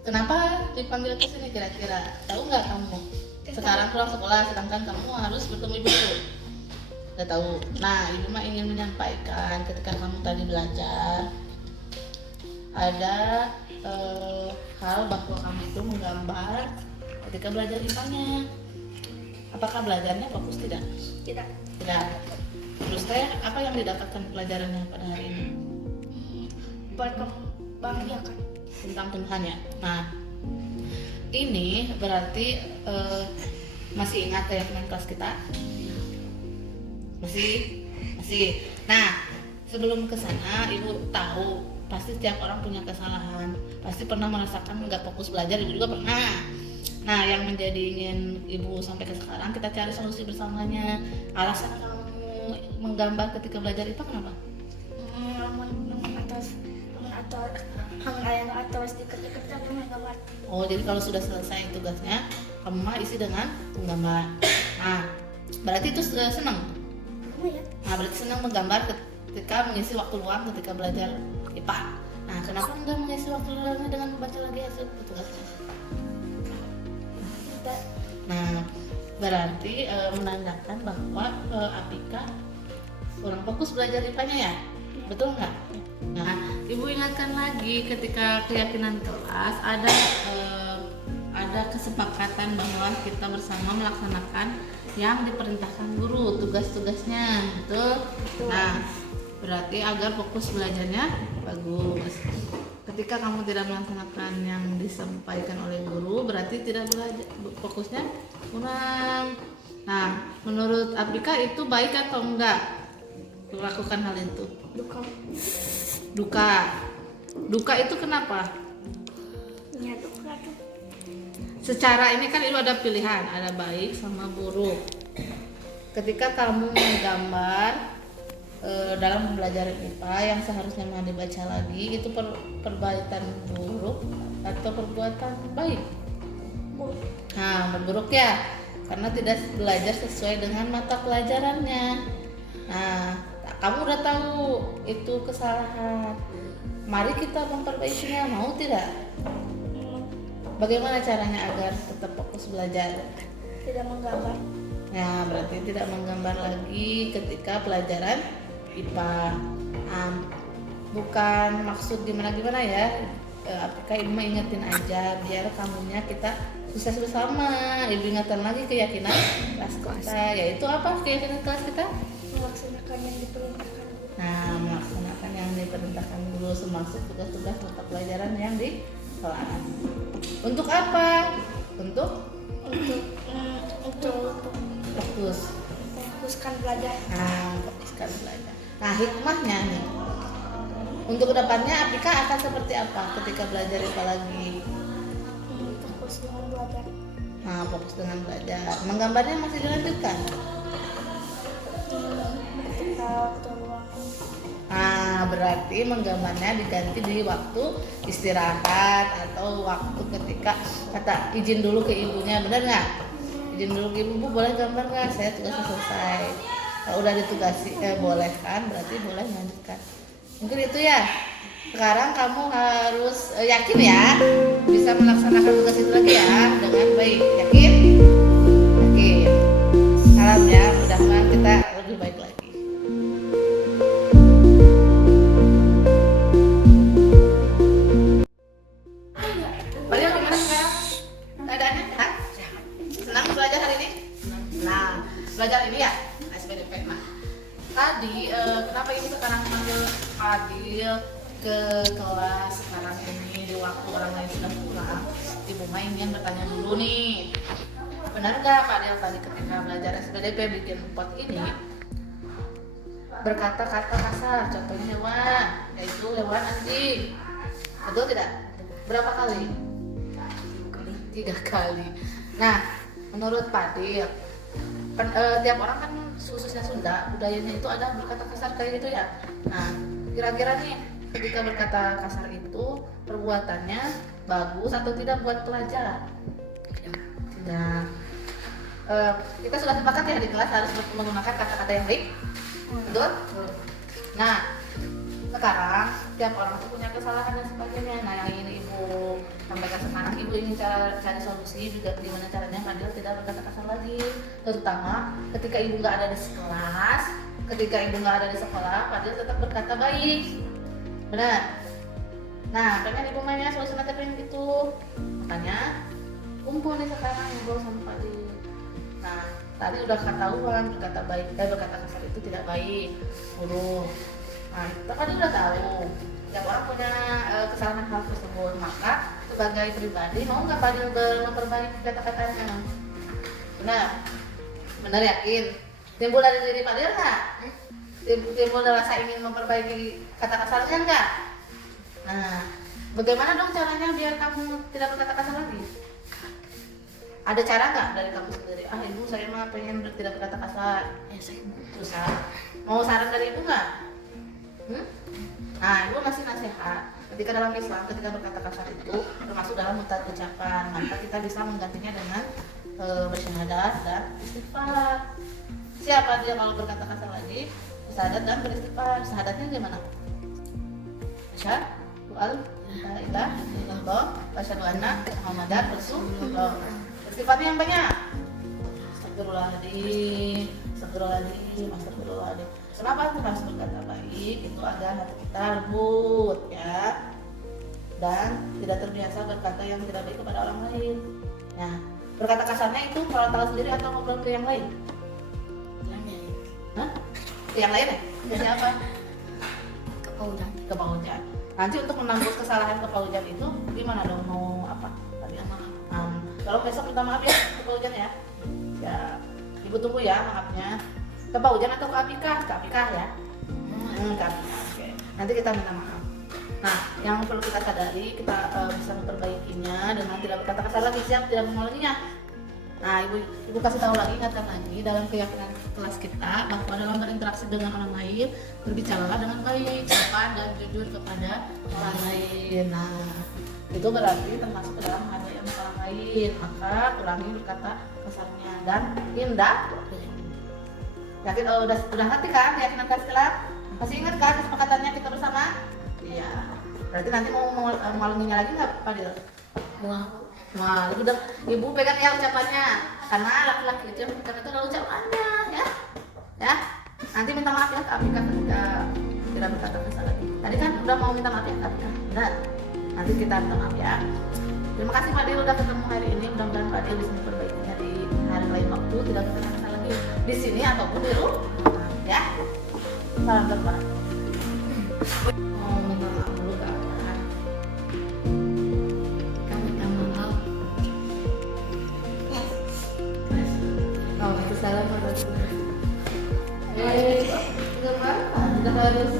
Kenapa dipanggil ke sini kira-kira? Tahu nggak kamu? Sekarang pulang sekolah, sedangkan kamu harus bertemu ibu dulu. Udah tahu. Nah, ibu mah ingin menyampaikan ketika kamu tadi belajar ada hal bahwa kamu itu menggambar ketika belajar IPA-nya. Apakah belajarnya fokus tidak? Tidak. Tidak. Terus teh apa yang didapatkan pelajarannya pada hari ini? Berkembangbiakan Tentang Tuhannya. Nah, ini berarti masih ingat ya teman kelas kita? Masih. Nah, sebelum ke sana ibu tahu pasti setiap orang punya kesalahan, pasti pernah merasakan nggak fokus belajar, ibu juga pernah. Nah, yang menjadi ingin ibu sampai ke sekarang kita cari solusi bersamanya. Alasan kamu menggambar ketika belajar itu kenapa? atas deket-deket tapi menggambar. Oh, jadi kalau sudah selesai tugasnya, kamu mah isi dengan menggambar. Nah, berarti itu senang. Ya. Nah, berarti senang menggambar ketika mengisi waktu luang ketika belajar IPA. Nah, kenapa enggak mengisi waktu luangnya dengan membaca lagi hasil tugasnya? Nah, berarti menandakan bahwa Apika kurang fokus belajar IPA-nya ya? Betul nggak? Nah, ibu ingatkan lagi ketika keyakinan kelas ada kesepakatan bahwa kita bersama melaksanakan yang diperintahkan guru, tugas-tugasnya, betul? Nah, berarti agar fokus belajarnya bagus. Ketika kamu tidak melaksanakan yang disampaikan oleh guru, berarti tidak belajar, fokusnya kurang. Nah, menurut Apika itu baik atau enggak melakukan hal itu? Duka itu kenapa? Ya, duka tuh. Secara ini kan itu ada pilihan, ada baik sama buruk. Ketika kamu menggambar dalam pembelajaran IPA yang seharusnya mau dibaca lagi, itu perbuatan buruk atau perbuatan baik? Nah, berburuk ya, karena tidak belajar sesuai dengan mata pelajarannya. Nah, kamu udah tahu itu kesalahan. Mari kita memperbaikinya, mau tidak? Bagaimana caranya agar tetap fokus belajar? Tidak menggambar. Nah, berarti tidak menggambar lagi ketika pelajaran IPA. Bukan maksud gimana ya. Apakah Ibu ingetin aja biar kamunya kita sukses bersama. Ibu ingatkan lagi keyakinan kelas kita. Yaitu apa keyakinan kelas kita? Melaksanakan yang diperintahkan. Nah, melaksanakan yang diperintahkan guru termasuk tugas-tugas mata pelajaran yang di kelas. Untuk apa? Untuk fokuskan belajar. Nah, fokuskan belajar. Nah, hikmahnya nih. Untuk kedepannya Apika akan seperti apa ketika belajar IPA lagi? Fokus dengan belajar. Nah, fokus dengan belajar. Menggambarnya masih dilanjutkan? Ketika waktu luang. Nah, berarti menggambarnya diganti di waktu istirahat atau waktu ketika kata izin dulu ke ibunya, benar nggak? Izin dulu ke ibu, Bu, boleh gambar nggak? Saya tugasnya selesai. Kalau udah ditugasi, boleh kan? Berarti boleh melanjutkan. Mungkin itu ya. Sekarang kamu harus yakin ya bisa melaksanakan tugas itu lagi ya dengan baik. Yakin? Yakin. Salam ya, mudah-mudahan kita lebih baik lagi. Beliau gimana sekarang? Keadaannya sehat? Senang belajar hari ini? Nah, belajar ini ya SPDP. Nah, tadi kenapa ibu sekarang manggil Fadil ke kelas sekarang ini di waktu orang lain sudah pulang? Ibu mah ingin bertanya dulu nih, benar nggak Fadil tadi ketika belajar SPDP bikin pot ini berkata-kata kasar, contohnya hewan, yaitu hewan anjing, betul tidak? Berapa kali? 3 kali. Nah, menurut Fadil, tiap orang kan khususnya Sunda, budayanya itu ada berkata kasar kayak gitu ya. Nah, kira-kira nih ketika berkata kasar itu perbuatannya bagus atau tidak buat pelajar? Tidak. Kita sudah sepakat ya di kelas harus menggunakan kata-kata yang baik, betul? Nah, sekarang tiap orang itu punya kesalahan dan sebagainya. Nah, yang ini ibu sampaikan sekarang cari solusi juga gimana caranya Fadil tidak berkata kasar lagi, terutama ketika ibu nggak ada di kelas, ketika ibu nggak ada di sekolah, Fadil tetap berkata baik, benar. Nah, pengen ibu mainnya solusi nanti pengen gitu, makanya kumpul nih sekarang ngobrol sama Fadil. Nah, tadi udah ketahuan berkata baik, berkata kasar itu tidak baik, buruk. Nah, itu Fadil udah tahu. Setiap orang punya kesalahan hal tersebut, maka sebagai pribadi mau nggak Fadil memperbaiki kata-katanya? Benar yakin? Timbul dari diri Fadil nggak? Timbul rasa ingin memperbaiki kata kasarnya nggak? Nah, bagaimana dong caranya biar kamu tidak berkata kasar lagi? Ada cara nggak dari kamu sendiri? Ah ibu, saya mah pengen tidak berkata kasar. Saya susah. Mau saran dari ibu nggak? Nah, ibu ngasih nasihat. Ketika dalam Islam, ketika berkata kasar itu termasuk dalam mutat ucapan, maka kita bisa menggantinya dengan bersyahadat dan istighfar. Siapa dia kalau berkata kasar lagi? Syahadat dan beristighfar. Syahadatnya gimana? Asyhadu an la ilaha illallah wa asyhadu anna Muhammadar Rasulullah. Istighfarnya yang banyak. Astagfirullahaladzim, astagfirullahaladzim, astagfirullahaladzim. Kenapa kita harus berkata baik? Itu agar hati kita lembut ya, dan tidak terbiasa berkata yang tidak baik kepada orang lain. Nah, berkata kasarnya itu kalau tahu sendiri atau ngobrol ke yang lain? Ke yang lain ya? Ke siapa? Ke Pak Ujan. Ke Pak Ujan. Nanti untuk menembus kesalahan ke Pak Ujan itu gimana dong? Mau apa? Kalau besok minta maaf ya ke Pak Ujan ya. Ya, ibu tunggu ya maafnya. Ke Pak Ujan atau ke Apika? Ke Apika ya. Ke Apika. Oke. Nanti kita minta maaf. Nah, yang perlu kita sadari, kita bisa memperbaikinya dengan tidak berkata kasar lagi, siap tidak mengulanginya. Nah, ibu kasih tahu lagi, ingatkan lagi dalam keyakinan kelas kita bahwa dalam berinteraksi dengan orang lain, berbicaralah dengan baik, sopan dan jujur kepada orang lain. Nah, itu berarti termasuk ke dalam menghargai orang lain, maka kurangi berkata kasarnya dan indah. Yakin udah ngerti kan keyakinan kelas kita? Masih ingat kan kesepakatannya kita bersama? Iya. Berarti nanti mau mengulanginya lagi nggak, Fadil? Wah, ibu pegang ya ucapannya, karena laki-laki itu yang pegang itu adalah ucapannya, ya. Nanti minta maaf ya ke Apika ketika tidak berkata kasar lagi. Tadi kan udah mau minta maaf ya ke Apika, benar? Nanti kita minta maaf ya. Terima kasih Fadil udah ketemu hari ini. Mudah-mudahan Fadil bisa memperbaikinya di hari lain waktu, tidak berkata kasar lagi di sini ataupun di rumah, ya. Salam berkah. Minta maaf dulu ke Apika. Salam warahmatullahi wabarakatuh. Enggak apa-apa, kita harus